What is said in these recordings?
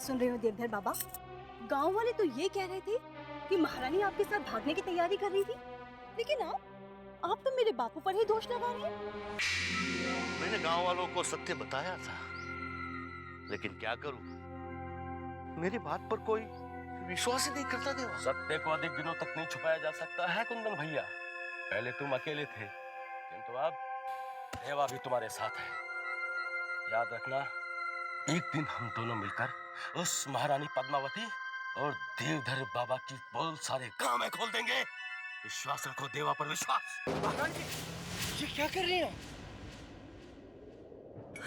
सुन रहे हो देवधर बाबा? गांव वाले तो ये कह रहे थे कि महारानी आपके साथ भागने की तैयारी कर रही थी, लेकिन आप तो मेरे बापू पर ही दोष लगा रहे हैं। मैंने गांव वालों को सत्य बताया था, लेकिन क्या करूं, मेरी बात पर कोई विश्वास ही नहीं करता देवा। सत्य को अधिक दिनों तक नहीं छुपाया जा सकता है कुंदन भैया। पहले तुम अकेले थे, किंतु अब देवा भी तुम्हारे साथ है। याद रखना, एक दिन हम दोनों मिलकर उस महारानी पद्मावती और देवधर बाबा की पोल सारे गांव में खोल देंगे। विश्वास रखो देवा पर विश्वास। महारानी जी, ये क्या कर रहे हैं?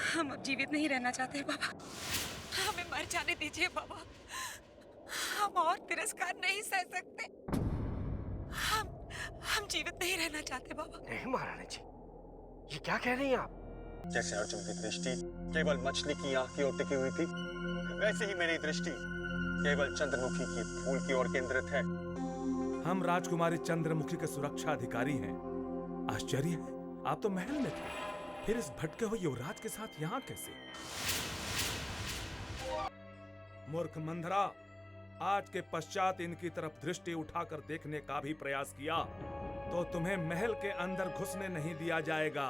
हम अब जीवित नहीं रहना चाहते बाबा, हमें मर जाने दीजिए बाबा। हम और तिरस्कार नहीं सह सकते। हम जीवित नहीं रहना चाहते बाबा। नहीं महारानी जी, ये क्या कह रही हैं आप? जैसे अर्जुन की दृष्टि केवल मछली की आंख की ओर टिकी हुई थी, वैसे ही मेरी दृष्टि केवल चंद्रमुखी की फूल की ओर केंद्रित है। हम राजकुमारी चंद्रमुखी के सुरक्षा अधिकारी हैं। आश्चर्य है, आप तो महल में थे, फिर इस भटके हुए युवराज के साथ यहाँ कैसे? मूर्ख मंधरा, आज के पश्चात इनकी तरफ दृष्टि उठाकर देखने का भी प्रयास किया तो तुम्हें महल के अंदर घुसने नहीं दिया जाएगा।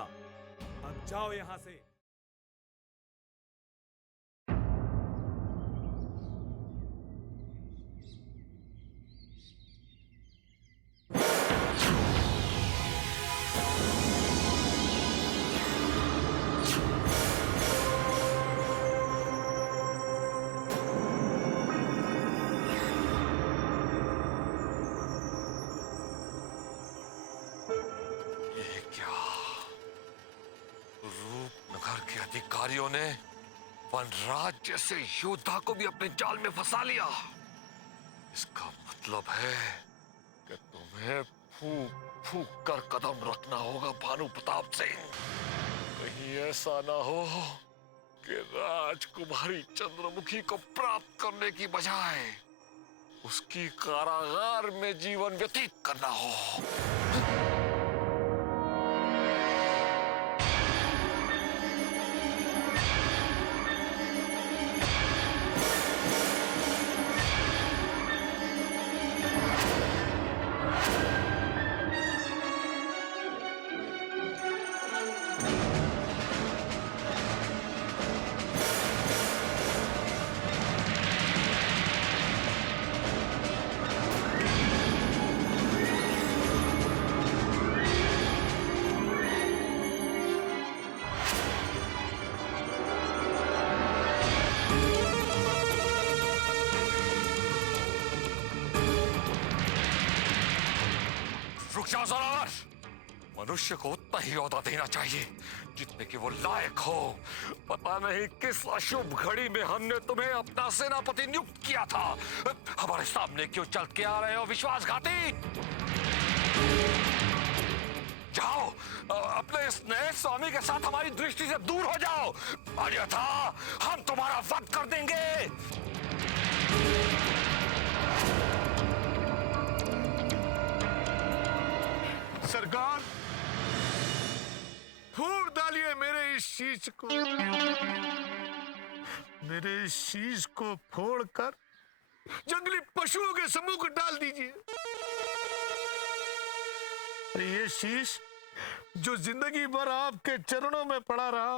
अब जाओ यहां से। अधिकारियों ने वनराज जैसे योद्धा को भी अपने जाल में फंसा लिया। इसका मतलब है कि तुम्हें फूक फूक कर कदम रखना होगा भानु प्रताप सिंह। कहीं ऐसा ना हो कि राजकुमारी चंद्रमुखी को प्राप्त करने की बजाय उसकी कारागार में जीवन व्यतीत करना हो। मनुष्य को उतना ही औदा देना चाहिए जितने कि वो लायक हो। पता नहीं किस अशुभ घड़ी में हमने तुम्हें अपना सेनापति नियुक्त किया था। हमारे सामने क्यों चल के आ रहे हो विश्वासघाती? जाओ, अपने इस नए स्वामी के साथ हमारी दृष्टि से दूर हो जाओ, अन्यथा हम तुम्हारा वध कर देंगे। सरकार, फोड़ डालिए मेरे इस शीश को। मेरे इस शीश को फोड़कर जंगली पशुओं के सम्मुख डाल दीजिए। ये शीश जो जिंदगी भर आपके चरणों में पड़ा रहा,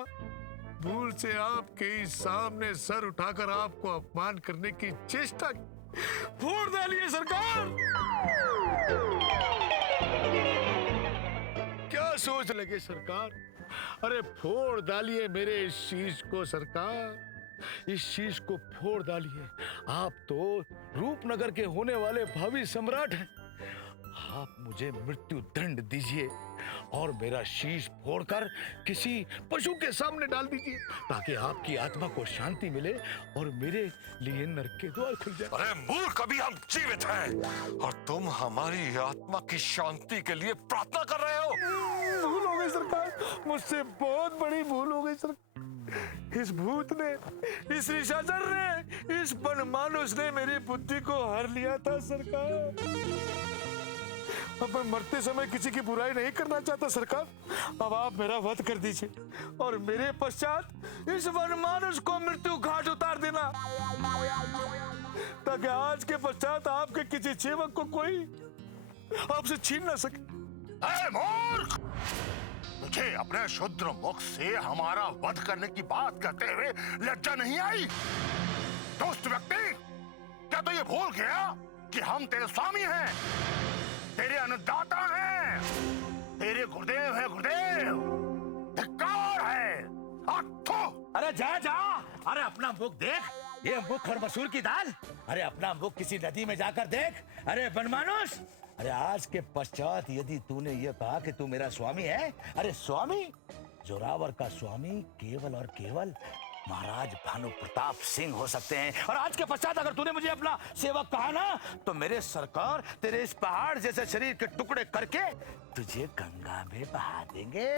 भूल से आपके ही सामने सर उठाकर आपको अपमान करने की चेष्टा, फोड़ डालिए सरकार। क्या सोच लगे सरकार? अरे फोड़ डालिए मेरे इस शीश को सरकार, इस शीश को फोड़ डालिए। आप तो रूपनगर के होने वाले भावी सम्राट हैं। आप मुझे मृत्यु दंड दीजिए और मेरा शीश फोड़कर किसी पशु के सामने डाल दीजिए, ताकि आपकी आत्मा को शांति मिले और मेरे लिए नरक के द्वार खुल जाए। अरे मूर्ख, अभी हम जीवित हैं और तुम हमारी आत्मा की शांति के लिए प्रार्थना कर रहे हो। भूल हो गई सरकार, मुझसे बहुत बड़ी भूल हो गई सरकार। इस भूत ने, इस निशाचर ने, इस बनमानुस ने मेरी बुद्धि को हर लिया था सरकार। अब मैं मरते समय किसी की बुराई नहीं करना चाहता सरकार। अब आप मेरा वध कर दीजिए और मेरे पश्चात इस वनमानुष को मृत्यु घाट उतार देना, ताकि आज के पश्चात आपके किसी सेवक को कोई आपसे छीन ना सके। अरे मूर्ख! तुझे अपने शुद्र मुख से हमारा वध करने की बात करते हुए लज्जा नहीं आई? दोस्त व्यक्ति, क्या तो ये भूल गया कि हम तेरे स्वामी हैं, तेरे अन्नदाता हैं, तेरे गुरुदेव हैं गुरुदेव। धिक्कार है। अरे जा जा, अरे अपना मुख देख, ये मुख और मसूर की दाल। अरे अपना मुख किसी नदी में जाकर देख। अरे वनमानुष, अरे आज के पश्चात यदि तूने ये कहा कि तू मेरा स्वामी है, अरे स्वामी, जोरावर का स्वामी केवल और केवल महाराज भानु प्रताप सिंह हो सकते हैं। और आज के पश्चात अगर तूने मुझे अपना सेवक कहा ना, तो मेरे सरकार तेरे इस पहाड़ जैसे शरीर के टुकड़े करके तुझे गंगा में बहा देंगे।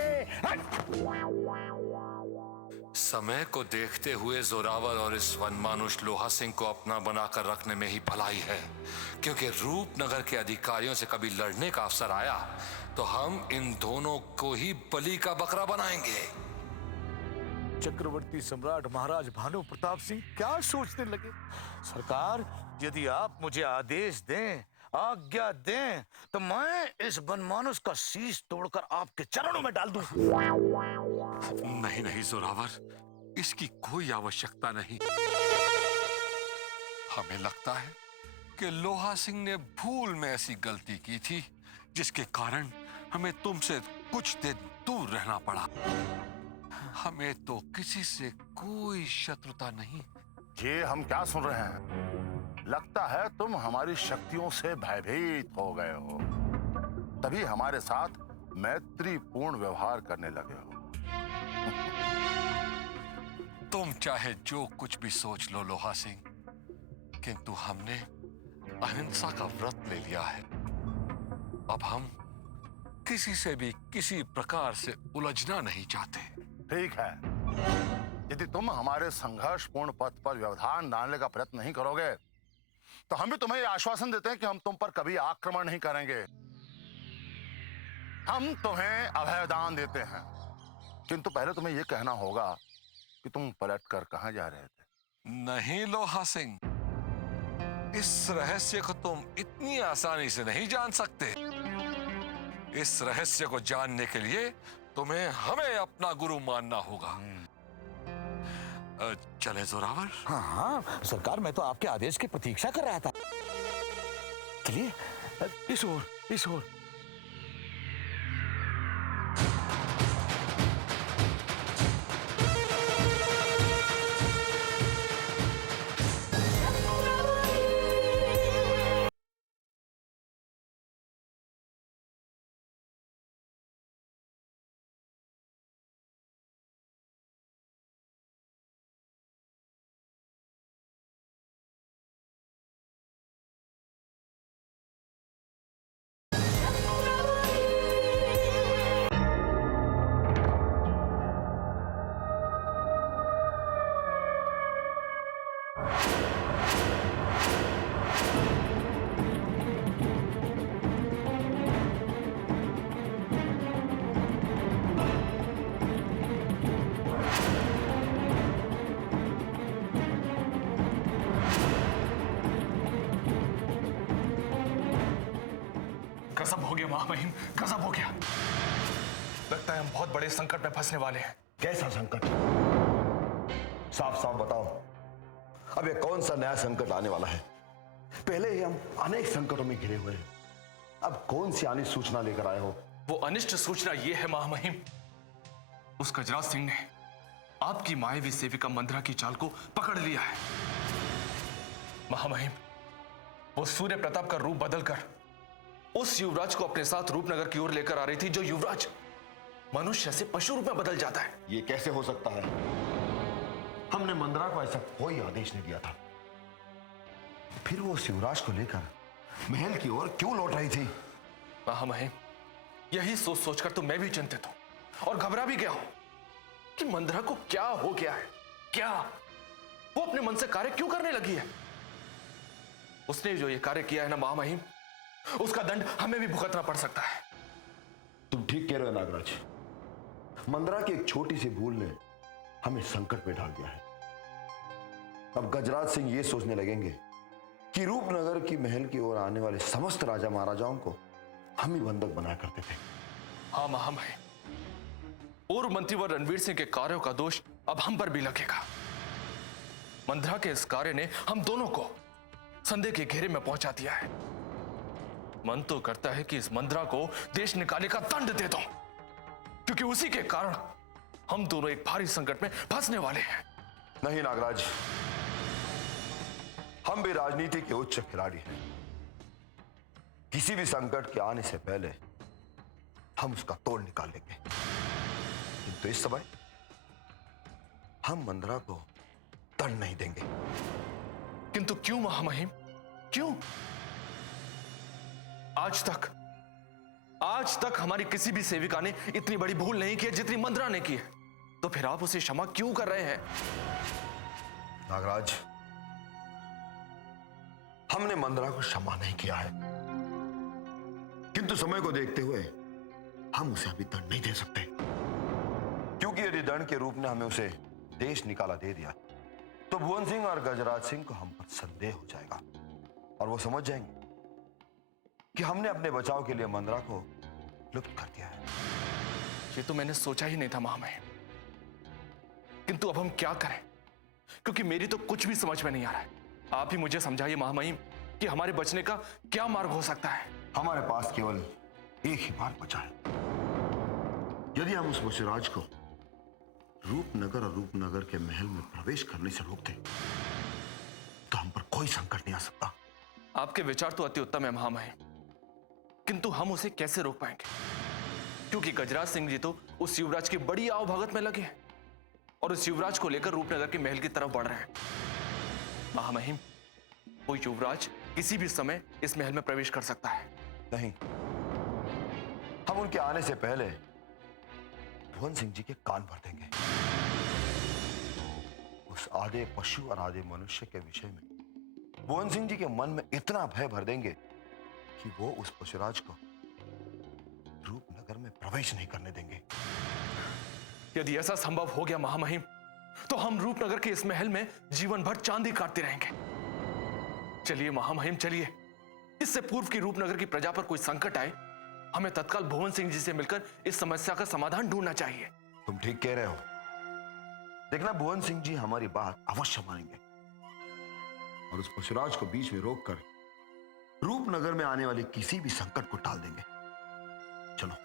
समय को देखते हुए जोरावर और इस वनमानुष लोहा सिंह को अपना बनाकर रखने में ही भलाई है, क्योंकि रूपनगर के अधिकारियों से कभी लड़ने का अवसर आया तो हम इन दोनों को ही बलि का बकरा बनाएंगे। चक्रवर्ती सम्राट महाराज भानु प्रताप सिंह क्या सोचने लगे? सरकार, यदि आप मुझे आदेश दें, आज्ञा दें, तो मैं इस वनमानुष का शीश तोड़कर आपके चरणों में डाल दूं। नहीं नहीं जोरावर, इसकी कोई आवश्यकता नहीं। हमें लगता है कि लोहा सिंह ने भूल में ऐसी गलती की थी जिसके कारण हमें तुमसे कुछ दिन दूर रहना पड़ा। हमें तो किसी से कोई शत्रुता नहीं। ये हम क्या सुन रहे हैं? लगता है तुम हमारी शक्तियों से भयभीत हो गए हो, तभी हमारे साथ मैत्रीपूर्ण व्यवहार करने लगे हो। तुम चाहे जो कुछ भी सोच लो लोहा सिंह, किंतु हमने अहिंसा का व्रत ले लिया है। अब हम किसी से भी किसी प्रकार से उलझना नहीं चाहते। ठीक है, यदि तुम हमारे संघर्षपूर्ण पथ पर व्यवधान डालने का प्रयत्न नहीं करोगे, तो हम भी तुम्हें आश्वासन देते हैं कि हम तुम पर कभी आक्रमण नहीं करेंगे। हम तुम्हें अभयदान देते हैं, किंतु पहले तुम्हें यह कहना होगा कि तुम पलटकर कहां जा रहे थे। नहीं लोहा सिंह, इस रहस्य को तुम इतनी आसानी से नहीं जान सकते। इस रहस्य को जानने के लिए तुम्हें हमें अपना गुरु मानना होगा। चले जोरावर? हाँ हाँ सरकार, मैं तो आपके आदेश की प्रतीक्षा कर रहा था। चलिए इस ओर। गजब हो गया महामहिम, गजब हो गया। लगता है हम बहुत बड़े संकट में फंसने वाले हैं। कैसा संकट? साफ साफ बताओ, अब ये कौन सा नया संकट आने वाला है? पहले ही हम अनेक संकटों में घिरे हुए हैं, अब कौन सी अनिष्ट सूचना लेकर आए हो? वो अनिष्ट सूचना ये है महामहिम, उस गजराज सिंह ने आपकी मायावी सेविका मंद्रा की चाल को पकड़ लिया है। महामहिम, वो सूर्य प्रताप का रूप बदलकर उस युवराज को अपने साथ रूपनगर की ओर लेकर आ रही थी, जो युवराज मनुष्य से पशु रूप में बदल जाता है। ये कैसे हो सकता है? हमने मंद्रा को ऐसा कोई आदेश नहीं दिया था। फिर वो उस युवराज को लेकर महल की ओर क्यों लौट रही थी? महामहिम, यही सोच सोचकर तो मैं भी चिंतित हूं और घबरा भी गया हूं कि मंद्रा को क्या हो गया है। क्या वो अपने मन से कार्य क्यों करने लगी है? उसने जो ये कार्य किया है ना महामहिम, उसका दंड हमें भी भुगतना पड़ सकता है। तुम ठीक कह रहे हो नागराज। मंदरा की एक छोटी सी भूल ने हमें संकट में डाल दिया है। अब गजराज सिंह ये सोचने लगेंगे कि रूपनगर की महल की ओर आने वाले समस्त राजा महाराजाओं को हम ही बंधक बनाया करते थे। हाँ महामहिम, पूर्व मंत्रीवर रणवीर सिंह के कार्यों का दोष अब हम पर भी लगेगा। मंदरा के इस कार्य ने हम दोनों को संदेह के घेरे में पहुंचा दिया है। मन तो करता है कि इस मंदरा को देश निकाले का दंड दे दो, क्योंकि उसी के कारण हम दोनों एक भारी संकट में फंसने वाले हैं। नहीं नागराज, हम भी राजनीति के उच्च खिलाड़ी हैं। किसी भी संकट के आने से पहले हम उसका तोड़ निकाल लेंगे, किंतु इस समय हम मंदरा को दंड नहीं देंगे। किंतु क्यों महामहिम, क्यों? आज तक हमारी किसी भी सेविका ने इतनी बड़ी भूल नहीं की है जितनी मंदरा ने की है। तो फिर आप उसे क्षमा क्यों कर रहे हैं? नागराज, हमने मंदरा को क्षमा नहीं किया है, किंतु समय को देखते हुए हम उसे अभी दंड नहीं दे सकते, क्योंकि यदि दंड के रूप में हमें उसे देश निकाला दे दिया तो भुवन सिंह और गजराज सिंह को हम पर संदेह हो जाएगा और वो समझ जाएंगे कि हमने अपने बचाव के लिए मंदरा को लुप्त कर दिया है। ये तो मैंने सोचा ही नहीं था महामहिम, किंतु अब हम क्या करें, क्योंकि मेरी तो कुछ भी समझ में नहीं आ रहा है। आप ही मुझे समझाइए महामहिम कि हमारे बचने का क्या मार्ग हो सकता है। हमारे पास केवल एक ही मार्ग बचा है। यदि हम उस वशिराज को रूपनगर और रूपनगर के महल में प्रवेश करने से रोकते तो हम पर कोई संकट नहीं आ सकता। आपके विचार तो अति उत्तम है महामहिम, किंतु हम उसे कैसे रोक पाएंगे, क्योंकि गजराज सिंह जी तो उस युवराज की बड़ी आवभगत में लगे हैं और उस युवराज को लेकर रूपनगर के महल की तरफ बढ़ रहे हैं। महामहिम, वो युवराज किसी भी समय इस महल में प्रवेश कर सकता है। नहीं, हम उनके आने से पहले भुवन सिंह जी के कान भर देंगे। उस आधे पशु और आधे मनुष्य के विषय में भुवन सिंह जी के मन में इतना भय भर देंगे कि वो उस पशुराज को रूपनगर में प्रवेश नहीं करने देंगे। यदि ऐसा संभव हो गया महामहिम, तो हम रूपनगर के इस महल में जीवन भर चांदी काटते रहेंगे। चलिए महामहिम, चलिए, इससे पूर्व की रूपनगर की प्रजा पर कोई संकट आए, हमें तत्काल भुवन सिंह जी से मिलकर इस समस्या का समाधान ढूंढना चाहिए। तुम ठीक कह रहे हो। देखना, भुवन सिंह जी हमारी बात अवश्य मानेंगे और उस पशुराज को बीच में रोककर रूपनगर में आने वाले किसी भी संकट को टाल देंगे। चलो।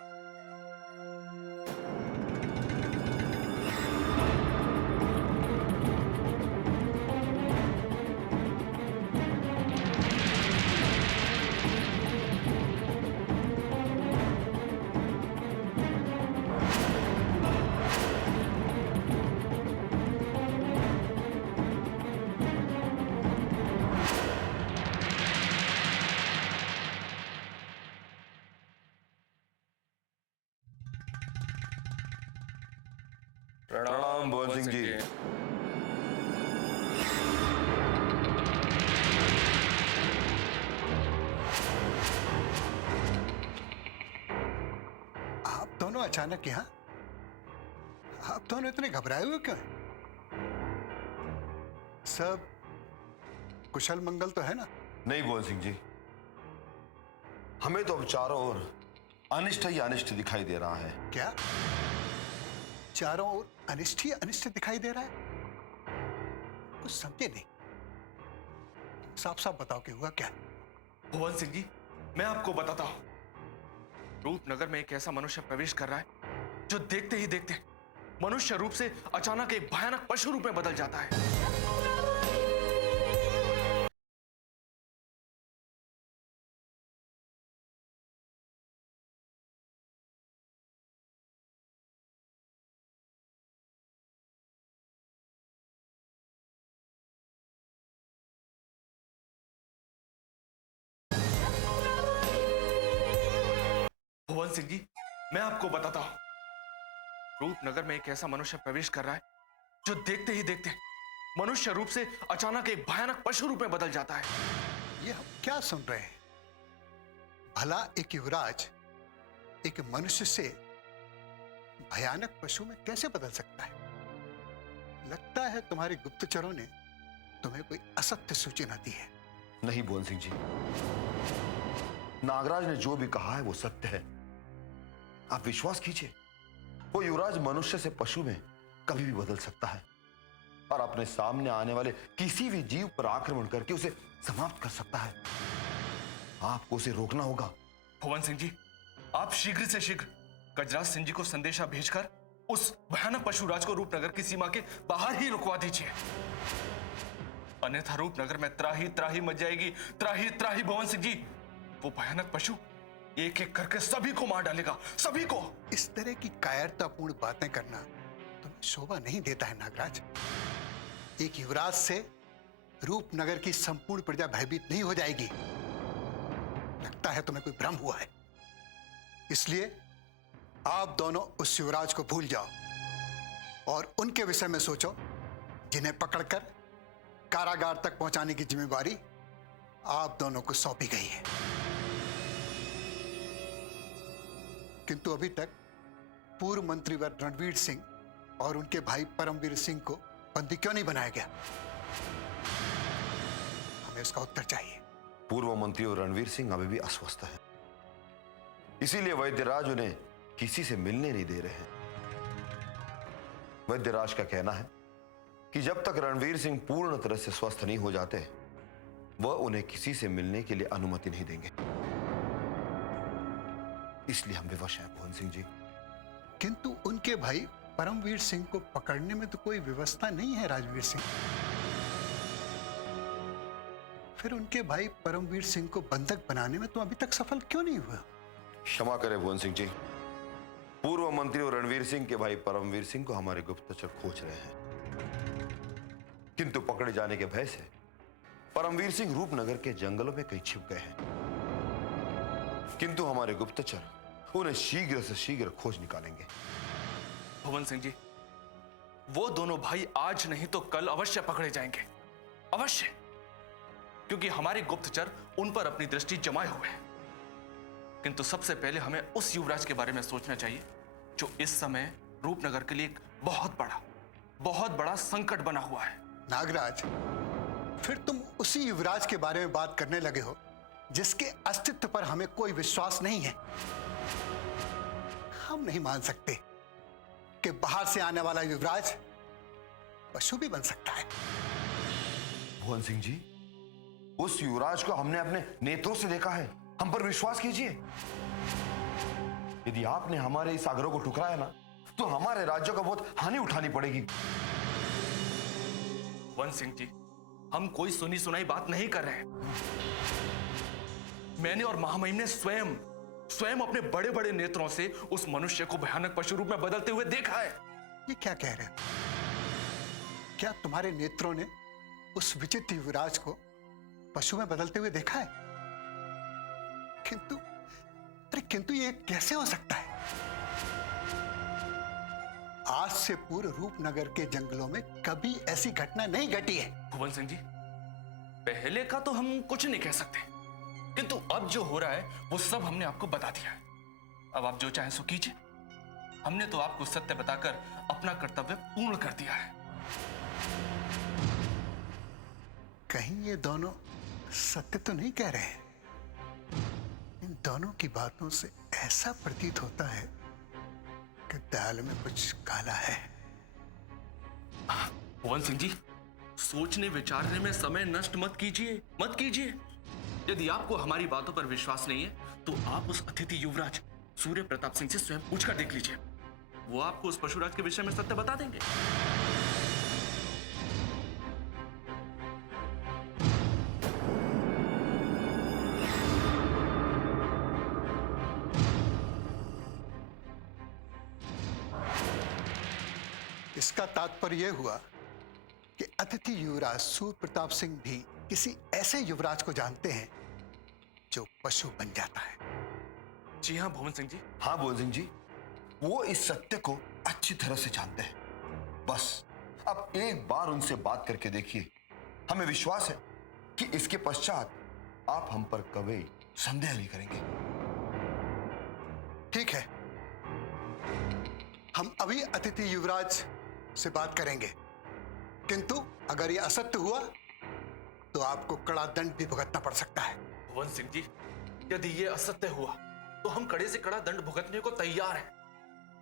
प्रणाम भुवन सिंह जी। आप दोनों अचानक यहाँ? आप दोनों इतने घबराए हुए क्यों हैं? सब कुशल मंगल तो है ना? नहीं भुवन सिंह जी, हमें तो अब चारों ओर अनिष्ट ही अनिष्ट दिखाई दे रहा है। क्या चारों ओर अनिष्ट ही अनिष्ट दिखाई दे रहा है? कुछ समझे नहीं। साफ साफ बताओ कि हुआ क्या? भुवन सिंह जी, मैं आपको बताता हूं। रूपनगर में एक ऐसा मनुष्य प्रवेश कर रहा है जो देखते ही देखते मनुष्य रूप से अचानक एक भयानक पशु रूप में बदल जाता है। भुवन सिंह जी, मैं आपको बताता हूं। रूपनगर में एक ऐसा मनुष्य प्रवेश कर रहा है जो देखते ही देखते मनुष्य रूप से अचानक एक भयानक पशु रूप में बदल जाता है। ये हम क्या सुन रहे हैं? भला एक युवराज एक मनुष्य से भयानक पशु में कैसे बदल सकता है? लगता है तुम्हारे गुप्तचरों ने तुम्हें कोई असत्य सूचना दी है। नहीं भुवन सिंह जी, नागराज ने जो भी कहा है वो सत्य है। आप विश्वास कीजिए, वो युवराज मनुष्य से पशु में कभी भी बदल सकता है और अपने सामने आने वाले किसी भी जीव पर आक्रमण करके उसे समाप्त कर सकता है। आपको उसे रोकना होगा। भुवन सिंह जी, आप शीघ्र से शीघ्र गजराज सिंह जी को संदेशा भेजकर उस भयानक पशुराज को रूपनगर की सीमा के बाहर ही रुकवा दीजिए, अन्यथा रूपनगर में त्राही त्राही मच जाएगी। त्राही त्राही भुवन सिंह जी, वो भयानक पशु एक एक करके सभी को मार डालेगा, सभी को। इस तरह की कायरतापूर्ण बातें करना तुम्हें शोभा नहीं देता है नागराज। एक युवराज से रूपनगर की संपूर्ण प्रजा भयभीत नहीं हो जाएगी। लगता है तुम्हें कोई भ्रम हुआ है। इसलिए आप दोनों उस युवराज को भूल जाओ और उनके विषय में सोचो जिन्हें पकड़कर कारागार तक पहुंचाने की जिम्मेवारी आप दोनों को सौंपी गई है। किंतु अभी तक पूर्व मंत्रीवर रणवीर सिंह और उनके भाई परमवीर सिंह को बंदी क्यों नहीं बनाया गया? हमें इसका उत्तर चाहिए। पूर्व मंत्री और रणवीर सिंह अभी भी अस्वस्थ है, इसीलिए वैद्यराज उन्हें किसी से मिलने नहीं दे रहे हैं। वैद्यराज का कहना है कि जब तक रणवीर सिंह पूर्ण तरह से स्वस्थ नहीं हो जाते, वह उन्हें किसी से मिलने के लिए अनुमति नहीं देंगे। इसलिए हम विवश हैं भुवन सिंह जी। किंतु उनके भाई परमवीर सिंह को पकड़ने में तो कोई व्यवस्था नहीं है राजवीर सिंह। फिर उनके भाई परमवीर सिंह को बंधक बनाने में तुम अभी तक सफल क्यों नहीं हुआ? क्षमा करें भुवन सिंह जी, पूर्व मंत्री और रणवीर सिंह के भाई परमवीर सिंह को हमारे गुप्तचर खोज रहे हैं, किंतु पकड़े जाने के भय से परमवीर सिंह रूपनगर के जंगलों में कहीं छिप गए हैं। किंतु हमारे गुप्तचर उन्हें शीघ्र से शीघ्र खोज निकालेंगे। भुवन सिंह जी, वो दोनों भाई आज नहीं तो कल अवश्य पकड़े जाएंगे, अवश्य, क्योंकि हमारे गुप्तचर उन पर अपनी दृष्टि जमाए हुए हैं। किंतु सबसे पहले हमें उस युवराज के बारे में सोचना चाहिए जो इस समय रूपनगर के लिए एक बहुत बड़ा संकट बना हुआ है। नागराज, फिर तुम उसी युवराज के बारे में बात करने लगे हो जिसके अस्तित्व पर हमें कोई विश्वास नहीं है। हम नहीं मान सकते कि बाहर से आने वाला युवराज पशु भी बन सकता है। भुवन सिंह जी, उस युवराज को हमने अपने नेत्रों से देखा है, हम पर विश्वास कीजिए। यदि आपने हमारे इस आग्रह को ठुकराया ना, तो हमारे राज्यों को बहुत हानि उठानी पड़ेगी। भुवन सिंह जी, हम कोई सुनी सुनाई बात नहीं कर रहे हैं। मैंने और महामहिम ने स्वयं अपने बड़े बड़े नेत्रों से उस मनुष्य को भयानक पशु रूप में बदलते हुए देखा है। ये क्या कह रहे हो? क्या तुम्हारे नेत्रों ने उस विचित्र युवराज को पशु में बदलते हुए देखा है? किंतु ये कैसे हो सकता है? आज से पूर्व रूपनगर के जंगलों में कभी ऐसी घटना नहीं घटी है। भुवन सिंह जी, पहले का तो हम कुछ नहीं कह सकते, किंतु अब जो हो रहा है वो सब हमने आपको बता दिया है। अब आप जो चाहें सो कीजिए। हमने तो आपको सत्य बताकर अपना कर्तव्य पूर्ण कर दिया है। कहीं ये दोनों सत्य तो नहीं कह रहे हैं? इन दोनों की बातों से ऐसा प्रतीत होता है कि दाल में कुछ काला है। भुवन सिंह जी, सोचने विचारने में समय नष्ट मत कीजिए। यदि आपको हमारी बातों पर विश्वास नहीं है तो आप उस अतिथि युवराज सूर्य प्रताप सिंह से स्वयं पूछकर देख लीजिए। वो आपको उस पशुराज के विषय में सत्य बता देंगे। इसका तात्पर्य यह हुआ कि अतिथि युवराज सूर्य प्रताप सिंह भी किसी ऐसे युवराज को जानते हैं जो पशु बन जाता है। जी हाँ भुवन सिंह जी। हाँ भुवन सिंह जी, वो इस सत्य को अच्छी तरह से जानते हैं। बस अब एक बार उनसे बात करके देखिए, हमें विश्वास है कि इसके पश्चात आप हम पर कभी संदेह नहीं करेंगे। ठीक है, हम अभी अतिथि युवराज से बात करेंगे, किंतु अगर ये असत्य हुआ तो आपको कड़ा दंड भी भुगतना पड़ सकता है। भुवन सिंह जी, यदि ये असत्य हुआ तो हम कड़े से कड़ा दंड भुगतने को तैयार हैं,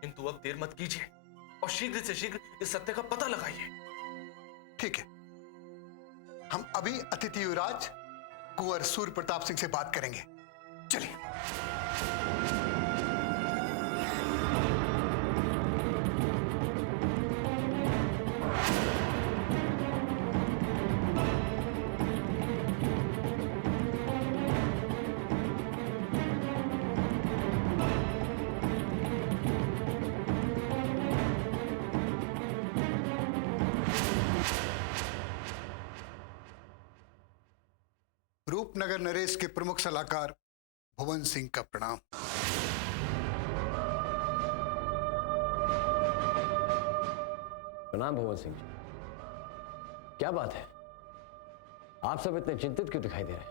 किंतु अब देर मत कीजिए और शीघ्र से शीघ्र इस सत्य का पता लगाइए। ठीक है, हम अभी अतिथि युवराज कुंवर सूर्य प्रताप सिंह से बात करेंगे। चलिए। रूपनगर नरेश के प्रमुख सलाहकार भुवन सिंह का प्रणाम। प्रणाम भुवन सिंह जी। क्या बात है, आप सब इतने चिंतित क्यों दिखाई दे रहे हैं?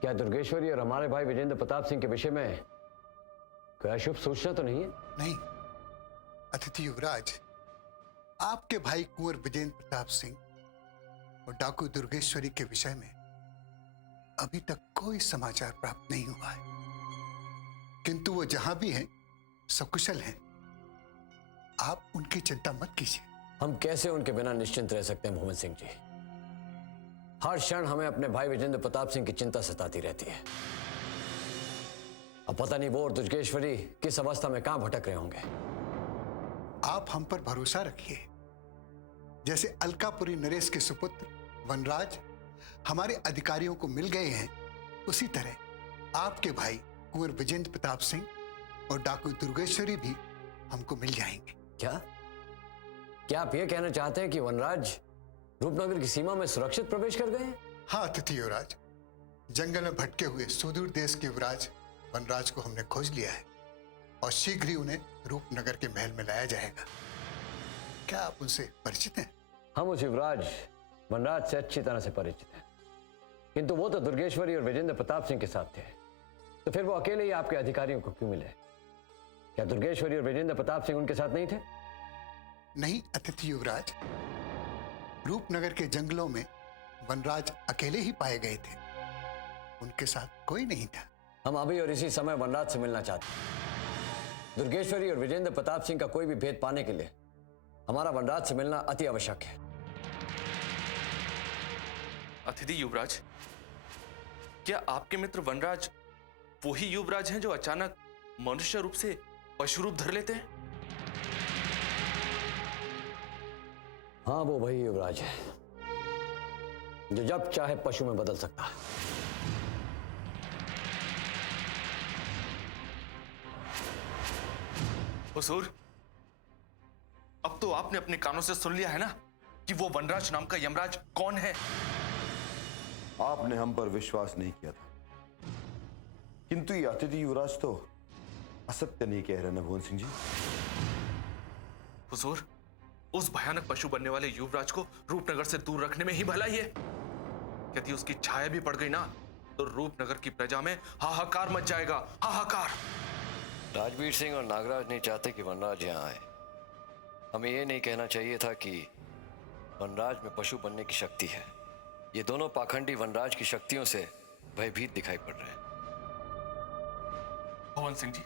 क्या दुर्गेश्वरी और हमारे भाई विजेंद्र प्रताप सिंह के विषय में कोई अशुभ सूचना तो नहीं है? नहीं अतिथि युवराज, आपके भाई कुंवर विजेंद्र प्रताप सिंह और डाकू दुर्गेश्वरी के विषय में अभी तक कोई समाचार प्राप्त नहीं हुआ है, किंतु वो जहां भी हैं सकुशल हैं। आप उनकी चिंता मत कीजिए। हम कैसे उनके बिना निश्चिंत रह सकते हैं भुवन सिंह जी? हर क्षण हमें अपने भाई विजेंद्र प्रताप सिंह की चिंता सताती रहती है। अब पता नहीं वो और दुर्गेश्वरी किस अवस्था में कहां भटक रहे होंगे। आप हम पर भरोसा रखिए। जैसे अलकापुरी नरेश के सुपुत्र वनराज हमारे अधिकारियों को मिल गए हैं, उसी तरह आपके भाई कुंवर विजेंद्र प्रताप सिंह और डाकू दुर्गेश्वरी भी हमको मिल जाएंगे। क्या आप ये कहना चाहते हैं कि वनराज रूपनगर की सीमा में सुरक्षित प्रवेश कर गए हैं? हाँ अतिथि युवराज, जंगल में भटके हुए सुदूर देश के युवराज वनराज को हमने खोज लिया है और शीघ्र ही उन्हें रूपनगर के महल में लाया जाएगा। क्या आप उनसे परिचित हैं? हम उस युवराज वनराज से अच्छी तरह से परिचित हैं, किंतु वो तो दुर्गेश्वरी और विजेंद्र प्रताप सिंह के साथ थे, तो फिर वो अकेले ही आपके अधिकारियों को क्यों मिले? क्या दुर्गेश्वरी और विजेंद्र प्रताप सिंह उनके साथ नहीं थे? नहीं अतिथि युवराज, रूपनगर के जंगलों में वनराज अकेले ही पाए गए थे, उनके साथ कोई नहीं था। हम अभी और इसी समय वनराज से मिलना चाहते हैं। दुर्गेश्वरी और विजेंद्र प्रताप सिंह का कोई भी भेद पाने के लिए हमारा वनराज से मिलना अति आवश्यक है। अतिथि युवराज, क्या आपके मित्र वनराज वही युवराज हैं जो अचानक मनुष्य रूप से पशु रूप धर लेते हैं? हाँ, वो वही युवराज है जो जब चाहे पशु में बदल सकता है। हुजूर, अब तो आपने अपने कानों से सुन लिया है ना कि वो वनराज नाम का यमराज कौन है? आपने हम पर विश्वास नहीं किया था, किंतु ये अतिथि युवराज तो असत्य नहीं कह रहे ना भुवन सिंह जी। हुजूर, उस भयानक पशु बनने वाले युवराज को रूपनगर से दूर रखने में ही भलाई है। यदि उसकी छाया भी पड़ गई ना तो रूपनगर की प्रजा में हाहाकार मच जाएगा, हाहाकार। राजवीर सिंह और नागराज नहीं चाहते कि वनराज यहाँ आए। हमें ये नहीं कहना चाहिए था कि वनराज में पशु बनने की शक्ति है। ये दोनों पाखंडी वनराज की शक्तियों से भयभीत दिखाई पड़ रहे हैं। भुवन सिंह जी,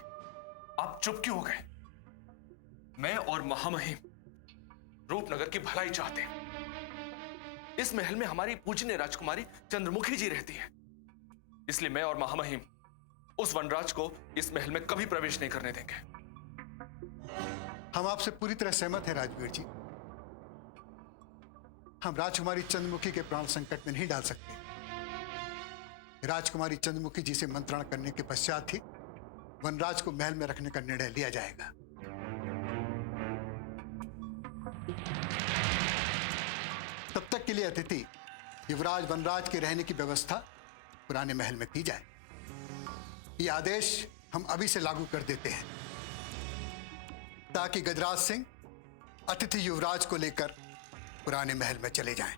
आप चुप क्यों हो गए? मैं और महामहिम रूपनगर की भलाई चाहते हैं। इस महल में हमारी पूजनीय राजकुमारी चंद्रमुखी जी रहती है, इसलिए मैं और महामहिम उस वनराज को इस महल में कभी प्रवेश नहीं करने देंगे। हम आपसे पूरी तरह सहमत हैं राजवीर जी। हम राजकुमारी चंद्रमुखी के प्राण संकट में नहीं डाल सकते। राजकुमारी चंद्रमुखी जी से मंत्रणा करने के पश्चात ही वनराज को महल में रखने का निर्णय लिया जाएगा। तब तक के लिए अतिथि युवराज वनराज के रहने की व्यवस्था पुराने महल में की जाए। ये आदेश हम अभी से लागू कर देते हैं ताकि गजराज सिंह अतिथि युवराज को लेकर पुराने महल में चले जाएं।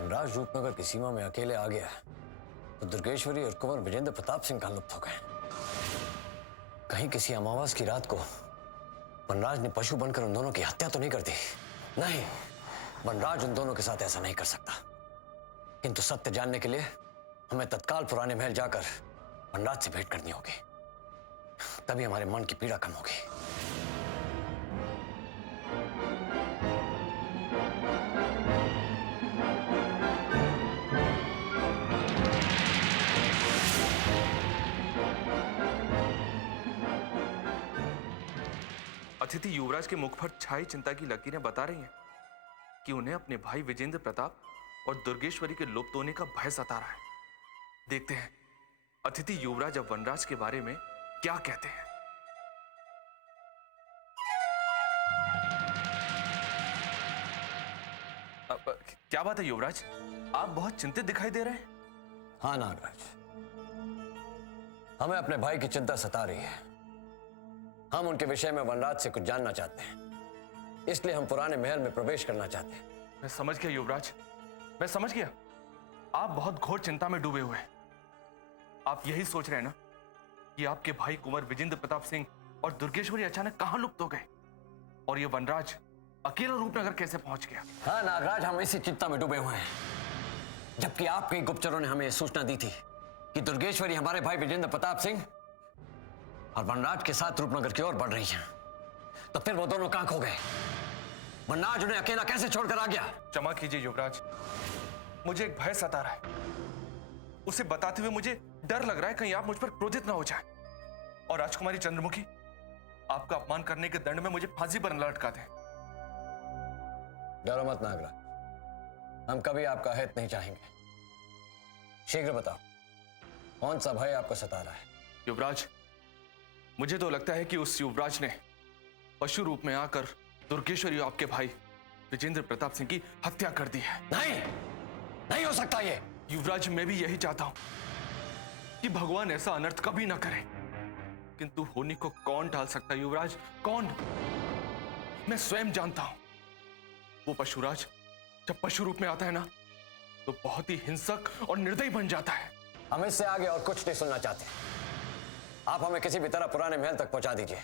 वनराज रूपनगर की सीमा में अकेले आ गया तो दुर्गेश्वरी और कुंवर विजेंद्र प्रताप सिंह कहाँ लुप्त हो गए? कहीं किसी अमावस की रात को वनराज ने पशु बनकर उन दोनों की हत्या तो नहीं कर दी? नहीं, वनराज उन दोनों के साथ ऐसा नहीं कर सकता। किंतु सत्य जानने के लिए हमें तत्काल पुराने महल जाकर वनराज से भेंट करनी होगी, तभी हमारे मन की पीड़ा कम होगी। अतिथि युवराज के मुख पर छाई चिंता की लकीरें बता रही हैं कि उन्हें अपने भाई विजेंद्र प्रताप और दुर्गेश्वरी के लुप्त होने का भय सता रहा है। देखते हैं अतिथि युवराज अब वनराज के बारे में क्या कहते हैं। क्या बात है युवराज, आप बहुत चिंतित दिखाई दे रहे हैं। हाँ नागराज, हमें अपने भाई की चिंता सता रही है। हम उनके विषय में वनराज से कुछ जानना चाहते हैं, इसलिए हम पुराने महल में प्रवेश करना चाहते हैं। मैं समझ गया युवराज, मैं समझ गया। आप बहुत घोर चिंता में डूबे हुए हैं। आप यही सोच रहे हैं ना कि आपके भाई कुंवर विजेंद्र प्रताप सिंह और दुर्गेश्वरी अचानक कहां लुप्त हो गए और ये वनराज अकेला रूपनगर कैसे पहुंच गया। हाँ नागराज, हम इसी चिंता में डूबे हुए हैं, जबकि आपके गुप्तचरों ने हमें यह सूचना दी थी कि दुर्गेश्वरी हमारे भाई विजेंद्र प्रताप सिंह और वनराज के साथ रूपनगर की ओर बढ़ रही हैं। तो फिर वो दोनों कहां खो गए? वनराज उन्हें अकेला कैसे छोड़कर आ गया? क्षमा कीजिए युवराज, मुझे एक भय सता रहा है। उसे बताते हुए मुझे डर लग रहा है कहीं आप मुझ पर क्रोधित ना हो जाए और राजकुमारी चंद्रमुखी आपका अपमान करने के दंड में मुझे फांसी पर न लटका दें। डरो मत नागराज, हम कभी आपका हित नहीं चाहेंगे। शीघ्र बताओ, कौन सा भय आपको सता रहा है? युवराज, मुझे तो लगता है कि उस युवराज ने पशु रूप में आकर दुर्गेश्वरी और आपके भाई विजेंद्र प्रताप सिंह की हत्या कर दी है। नहीं, नहीं हो सकता ये। युवराज, मैं भी यही चाहता हूं कि भगवान ऐसा अनर्थ कभी ना करे, किंतु होनी को कौन टाल सकता है युवराज? कौन? मैं स्वयं जानता हूं। वो पशुराज जब पशु रूप में आता है ना तो बहुत ही हिंसक और निर्दयी बन जाता है। हम इससे आगे और कुछ नहीं सुनना चाहते। आप हमें किसी भी तरह पुराने महल तक पहुंचा दीजिए।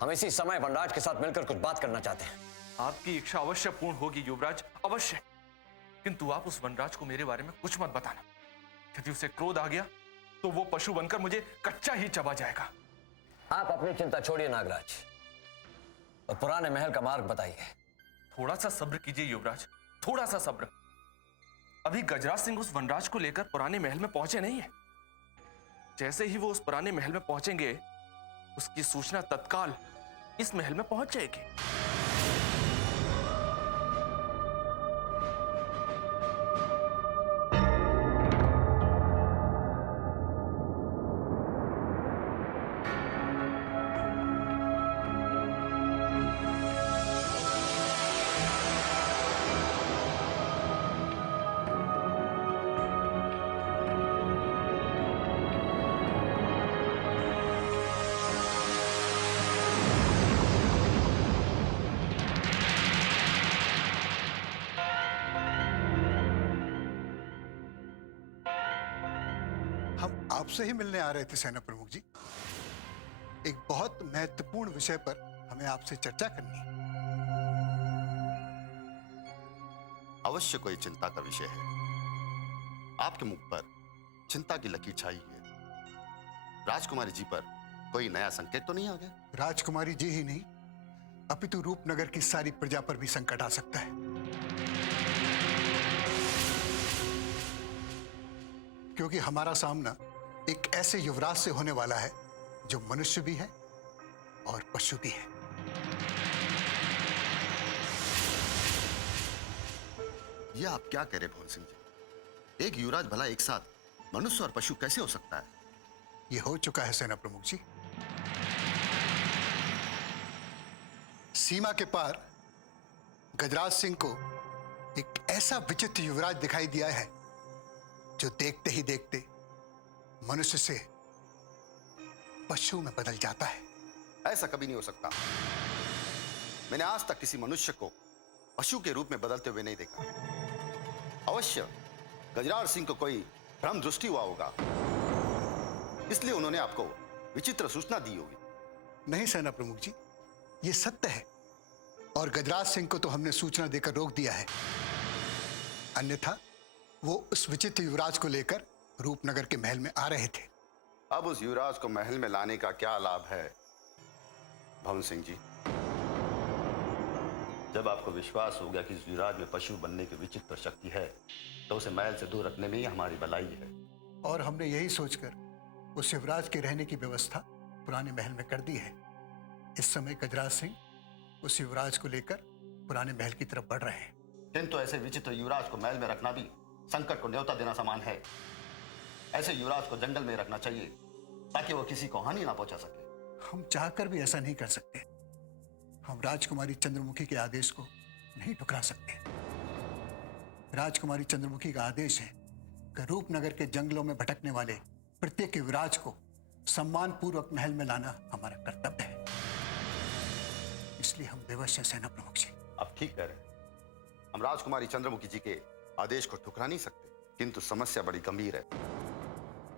हम इसी समय वनराज के साथ मिलकर कुछ बात करना चाहते हैं। आपकी इच्छा अवश्य पूर्ण होगी युवराज, अवश्य। किंतु आप उस वनराज को मेरे बारे में कुछ मत बताना। यदि उसे क्रोध आ गया तो वो पशु बनकर मुझे कच्चा ही चबा जाएगा। आप अपनी चिंता छोड़िए नागराज और पुराने महल का मार्ग बताइए। थोड़ा सा सब्र कीजिए युवराज, थोड़ा सा सब्र। अभी गजराज सिंह उस वनराज को लेकर पुराने महल में पहुंचे नहीं है। जैसे ही वो उस पुराने महल में पहुंचेंगे उसकी सूचना तत्काल इस महल में पहुंच जाएगी। हम आपसे ही मिलने आ रहे थे सेना प्रमुख जी। एक बहुत महत्वपूर्ण विषय पर हमें आपसे चर्चा करनी है। अवश्य कोई चिंता का विषय है। आपके मुख पर चिंता की लकीर छाई है। राजकुमारी जी पर कोई नया संकेत तो नहीं आ गया? राजकुमारी जी ही नहीं, अपितु रूपनगर की सारी प्रजा पर भी संकट आ सकता है, क्योंकि हमारा सामना एक ऐसे युवराज से होने वाला है जो मनुष्य भी है और पशु भी है। यह आप क्या कह रहे भवन सिंह जी? एक युवराज भला एक साथ मनुष्य और पशु कैसे हो सकता है? यह हो चुका है सेना प्रमुख जी। सीमा के पार गजराज सिंह को एक ऐसा विचित्र युवराज दिखाई दिया है जो देखते ही देखते मनुष्य से पशु में बदल जाता है। ऐसा कभी नहीं हो सकता। मैंने आज तक किसी मनुष्य को पशु के रूप में बदलते हुए नहीं देखा। अवश्य गजराज सिंह को कोई भ्रम दृष्टि हुआ होगा, इसलिए उन्होंने आपको विचित्र सूचना दी होगी। नहीं सेना प्रमुख जी, ये सत्य है और गजराज सिंह को तो हमने सूचना देकर रोक दिया है, अन्यथा वो उस विचित्र युवराज को लेकर रूपनगर के महल में आ रहे थे। अब उस युवराज को महल में लाने का क्या लाभ है भवन सिंह जी? जब आपको विश्वास हो गया कि इस युवराज में पशु बनने की विचित्र शक्ति है, तो उसे महल से दूर रखने में ही हमारी भलाई है। और हमने यही सोचकर उस युवराज के रहने की व्यवस्था पुराने महल में कर दी है। इस समय गजराज सिंह उस युवराज को लेकर पुराने महल की तरफ बढ़ रहे हैं। किंतु ऐसे विचित्र युवराज को महल में रखना भी संकट को न्योता देना समान है। ऐसे युवराज को जंगल में रखना चाहिए ताकि वो किसी को हानि ना पहुंचा सके। हम चाहकर भी ऐसा नहीं कर सकते। हम राजकुमारी चंद्रमुखी के आदेश को नहीं ठुकरा सकते। राजकुमारी चंद्रमुखी का आदेश है कि रूपनगर के जंगलों में भटकने वाले प्रत्येक युवराज को सम्मान पूर्वक महल में लाना हमारा कर्तव्य है। इसलिए हम विवश हैं सेना प्रमुख जी। आप ठीक कह रहे हैं। हम राजकुमारी चंद्रमुखी जी के आदेश को ठुकरा नहीं सकते, किंतु समस्या बड़ी गंभीर है।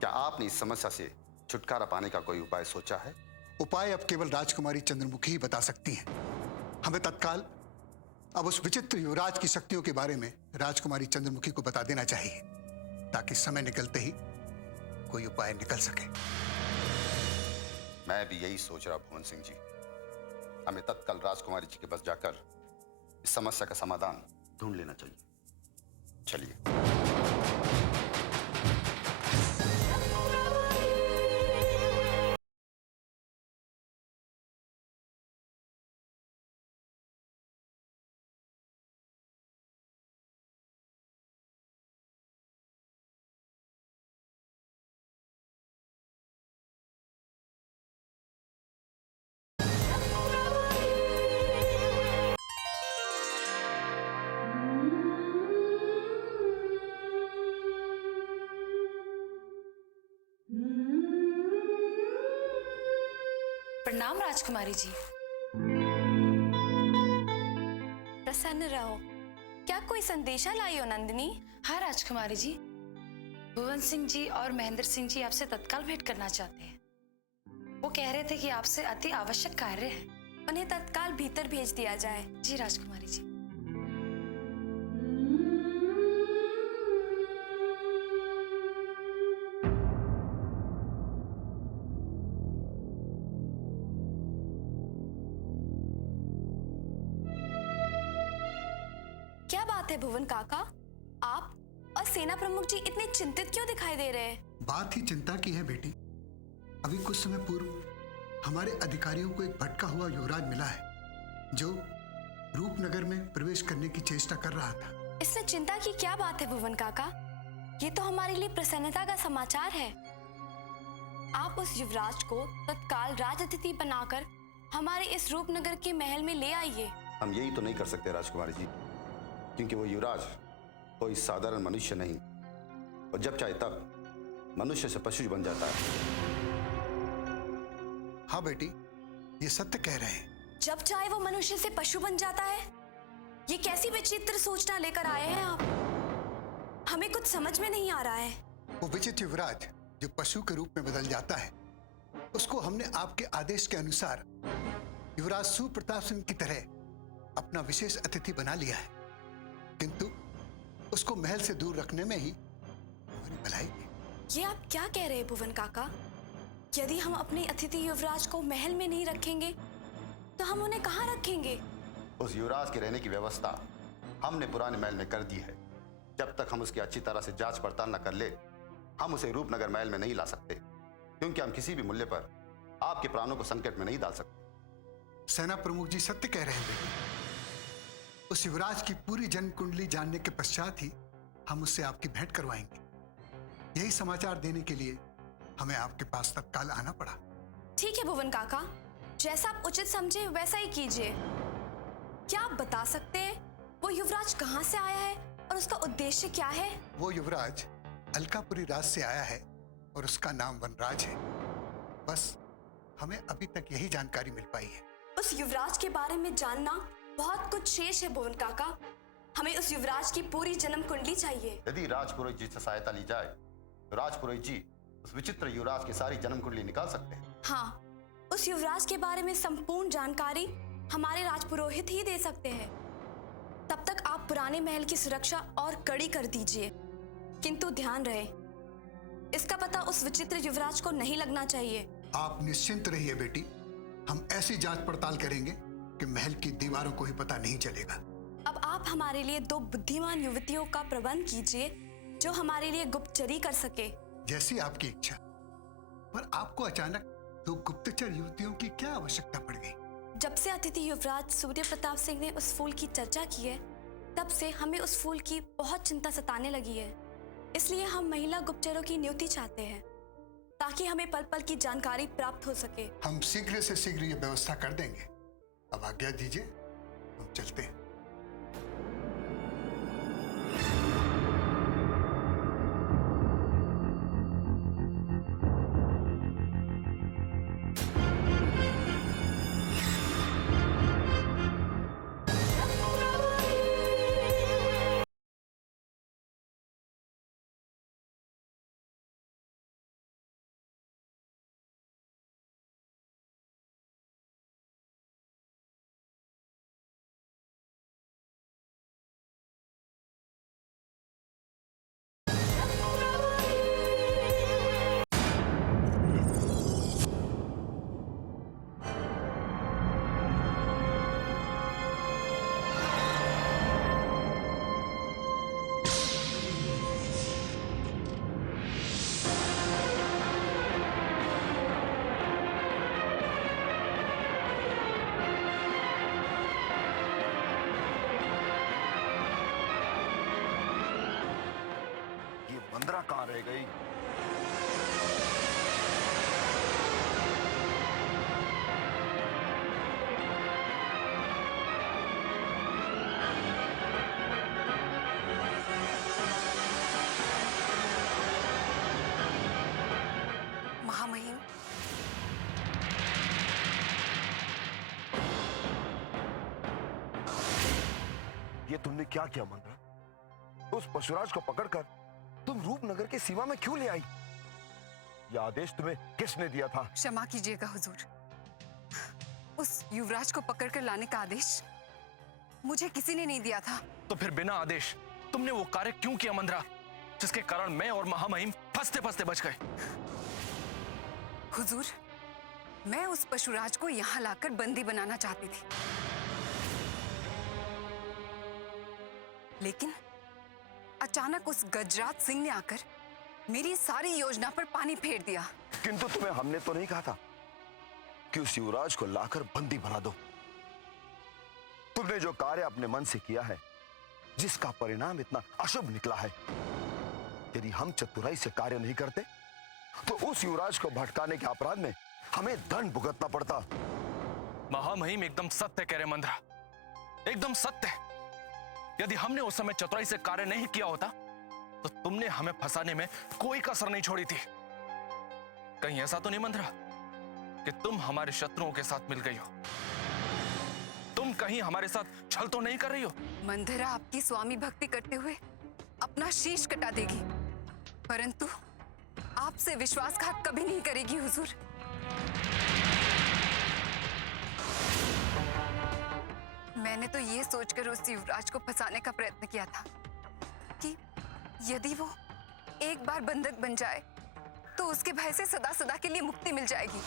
क्या आपने इस समस्या से छुटकारा पाने का कोई उपाय सोचा है? उपाय अब केवल राजकुमारी चंद्रमुखी ही बता सकती हैं। हमें तत्काल अब उस विचित्र युवराज की शक्तियों के बारे में राजकुमारी चंद्रमुखी को बता देना चाहिए, ताकि समय निकलते ही कोई उपाय निकल सके। मैं भी यही सोच रहा भुवन सिंह जी। हमें तत्काल राजकुमारी जी के पास जाकर इस समस्या का समाधान ढूंढ लेना चाहिए। चलिए। प्रणाम राजकुमारी जी। प्रसन्न रहो। क्या कोई संदेशा लाई हो नंदिनी? हाँ राजकुमारी जी, भुवन सिंह जी और महेंद्र सिंह जी आपसे तत्काल भेंट करना चाहते हैं। वो कह रहे थे कि आपसे अति आवश्यक कार्य है। उन्हें तत्काल भीतर भेज दिया जाए। जी राजकुमारी जी। क्या बात है भुवन काका, आप और सेना प्रमुख जी इतने चिंतित क्यों दिखाई दे रहे हैं? बात ही चिंता की है बेटी। अभी कुछ समय पूर्व हमारे अधिकारियों को एक भटका हुआ युवराज मिला है जो रूपनगर में प्रवेश करने की चेष्टा कर रहा था। इसमें चिंता की क्या बात है भुवन काका? ये तो हमारे लिए प्रसन्नता का समाचार है। आप उस युवराज को तत्काल राजअतिथि बनाकर हमारे इस रूपनगर के महल में ले आइए। हम यही तो नहीं कर सकते राजकुमारी जी, क्योंकि वो युवराज कोई साधारण मनुष्य नहीं, और जब चाहे तब मनुष्य से पशु बन जाता है। हाँ बेटी, ये सत्य कह रहे हैं। जब चाहे वो मनुष्य से पशु बन जाता है? ये कैसी विचित्र सूचना लेकर आए हैं आप? हमें कुछ समझ में नहीं आ रहा है। वो विचित्र युवराज जो पशु के रूप में बदल जाता है, उसको हमने आपके आदेश के अनुसार युवराज सुप्रताप सिंह की तरह अपना विशेष अतिथि बना लिया है, किंतु उसको महल से दूर रखने में ही हमारी भलाई है। ये आप क्या कह रहे हैं भुवन काका? यदि हम अपने अतिथि युवराज को महल में नहीं रखेंगे तो हम उन्हें कहाँ रखेंगे? उस युवराज के रहने की व्यवस्था हमने पुराने महल में कर दी है। जब तक हम उसकी अच्छी तरह से जांच पड़ताल न कर ले, हम उसे रूपनगर महल में नहीं ला सकते, क्योंकि हम किसी भी मूल्य पर आपके प्राणों को संकट में नहीं डाल सकते। सेना प्रमुख जी सत्य कह रहे हैं। उस युवराज की पूरी जन्म कुंडली जानने के पश्चात ही हम उससे आपकी भेंट करवाएंगे। यही समाचार देने के लिए हमें आपके पास तत्काल आना पड़ा। ठीक है भुवन काका, जैसा आप उचित समझे वैसा ही कीजिए। क्या आप बता सकते हैं वो युवराज कहाँ से आया है और उसका उद्देश्य क्या है? वो युवराज अलकापुरी राज से आया है और उसका नाम वनराज है। बस हमें अभी तक यही जानकारी मिल पाई है। उस युवराज के बारे में जानना बहुत कुछ शेष है भुवन काका। हमें उस युवराज की पूरी जन्म कुंडली चाहिए। यदि राजपुरोहित जी से सहायता ली जाए तो राजपुरोहित जी उस विचित्र युवराज की सारी जन्म कुंडली निकाल सकते हैं। हाँ, उस युवराज के बारे में संपूर्ण जानकारी हमारे राजपुरोहित ही दे सकते हैं। तब तक आप पुराने महल की सुरक्षा और कड़ी कर दीजिए, किंतु ध्यान रहे इसका पता उस विचित्र युवराज को नहीं लगना चाहिए। आप निश्चिंत रहिए बेटी, हम ऐसी जांच पड़ताल करेंगे कि महल की दीवारों को ही पता नहीं चलेगा। अब आप हमारे लिए 2 बुद्धिमान युवतियों का प्रबंध कीजिए जो हमारे लिए गुप्तचरी कर सके। जैसी आपकी इच्छा, पर आपको अचानक 2 गुप्तचर युवतियों की क्या आवश्यकता पड़ गई? जब से अतिथि युवराज सूर्य प्रताप सिंह ने उस फूल की चर्चा की है, तब से हमें उस फूल की बहुत चिंता सताने लगी है। इसलिए हम महिला गुप्तचरों की नियुक्ति चाहते हैं ताकि हमें पल पल की जानकारी प्राप्त हो सके। हम शीघ्र से शीघ्र ये व्यवस्था कर देंगे। अब आज्ञा दीजिए, हम चलते हैं। मंदरा कहाँ रह गई? महामहिम, ये तुमने क्या किया मंदरा? उस पशुराज को पकड़कर तुम रूपनगर की सीमा में क्यों ले आई? यह आदेश तुम्हें किसने दिया था? क्षमा कीजिएगा हुजूर, उस युवराज को पकड़कर लाने का आदेश मुझे किसी ने नहीं दिया था। तो फिर बिना आदेश तुमने वो कार्य क्यों किया मंदरा, जिसके कारण मैं और महामहिम फंसते फंसते बच गए? हुजूर, मैं उस पशुराज को यहाँ लाकर बंदी बनाना चाहती थी, लेकिन अचानक उस गजराज सिंह ने आकर मेरी सारी योजना पर पानी फेर दिया। किंतु तुम्हें हमने तो नहीं कहा था कि उस युवराज को लाकर बंदी बना दो। तुमने जो कार्य अपने मन से किया है, जिसका परिणाम इतना अशुभ निकला है, यदि हम चतुराई से कार्य नहीं करते तो उस युवराज को भटकाने के अपराध में हमें दंड भुगतना पड़ता। महामहिम एकदम सत्य कह रहे मंदरा, एकदम सत्य। यदि हमने उस समय चतुराई से कार्य नहीं किया होता तो तुमने हमें फंसाने में कोई कसर नहीं छोड़ी थी। कहीं ऐसा तो नहीं मंदरा कि तुम हमारे शत्रुओं के साथ मिल गई हो? तुम कहीं हमारे साथ छल तो नहीं कर रही हो? मंदरा आपकी स्वामी भक्ति करते हुए अपना शीश कटा देगी, परंतु आपसे विश्वासघात कभी नहीं करेगी हुजूर। मैंने तो ये सोचकर उस युवराज को फंसाने का प्रयत्न किया था कि यदि वो एक बार बंधक बन जाए तो उसके भय से सदा सदा के लिए मुक्ति मिल जाएगी।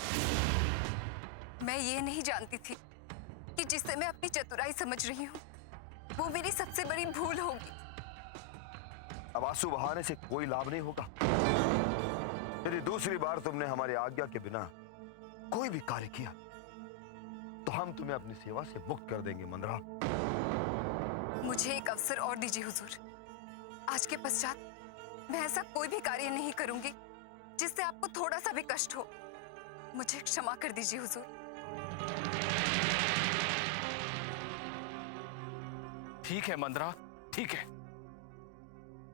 मैं ये नहीं जानती थी कि जिसे मैं अपनी चतुराई समझ रही हूँ वो मेरी सबसे बड़ी भूल होगी। अब आंसू बहाने से कोई लाभ नहीं होगा। यदि दूसरी बार तुमने हमारी आज्ञा के बिना कोई भी कार्य किया तो हम तुम्हें अपनी सेवा से मुक्त कर देंगे मंदरा। मुझे एक अवसर और दीजिए हुजूर। आज के पश्चात मैं ऐसा कोई भी कार्य नहीं करूंगी जिससे आपको थोड़ा सा भी कष्ट हो। मुझे क्षमा कर दीजिए हुजूर। ठीक है मंदरा, ठीक है।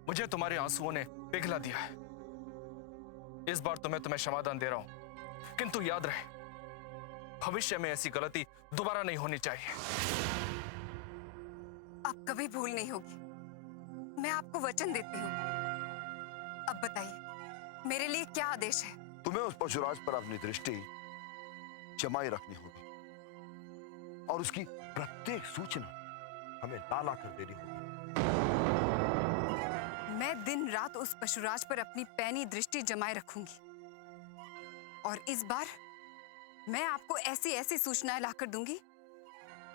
मुझे तुम्हारे आंसुओं ने पिघला दिया है। इस बार तो मैं तुम्हें क्षमादान दे रहा हूं, किंतु याद रहे भविष्य में ऐसी गलती दोबारा नहीं होनी चाहिए। अब कभी भूल नहीं होगी। मैं आपको वचन देती हूँ। अब बताइए मेरे लिए क्या आदेश है? तुम्हें उस पशुराज पर अपनी दृष्टि जमाई रखनी होगी और उसकी प्रत्येक सूचना हमें ला कर देनी होगी। मैं दिन रात उस पशुराज पर अपनी पैनी दृष्टि जमाए रखूंगी और इस बार मैं आपको ऐसी ऐसी सूचनाएं लाकर दूंगी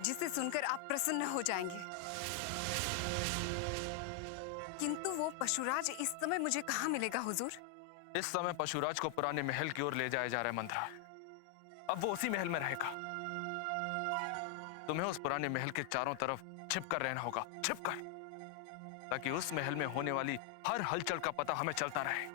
जिसे सुनकर आप प्रसन्न हो जाएंगे। किंतु वो पशुराज इस समय मुझे कहाँ मिलेगा हुजूर? इस समय पशुराज को पुराने महल की ओर ले जाया जा रहा है मंत्रा। अब वो उसी महल में रहेगा। तुम्हें उस पुराने महल के चारों तरफ छिपकर रहना होगा, छिपकर, ताकि उस महल में होने वाली हर हलचल का पता हमें चलता रहे।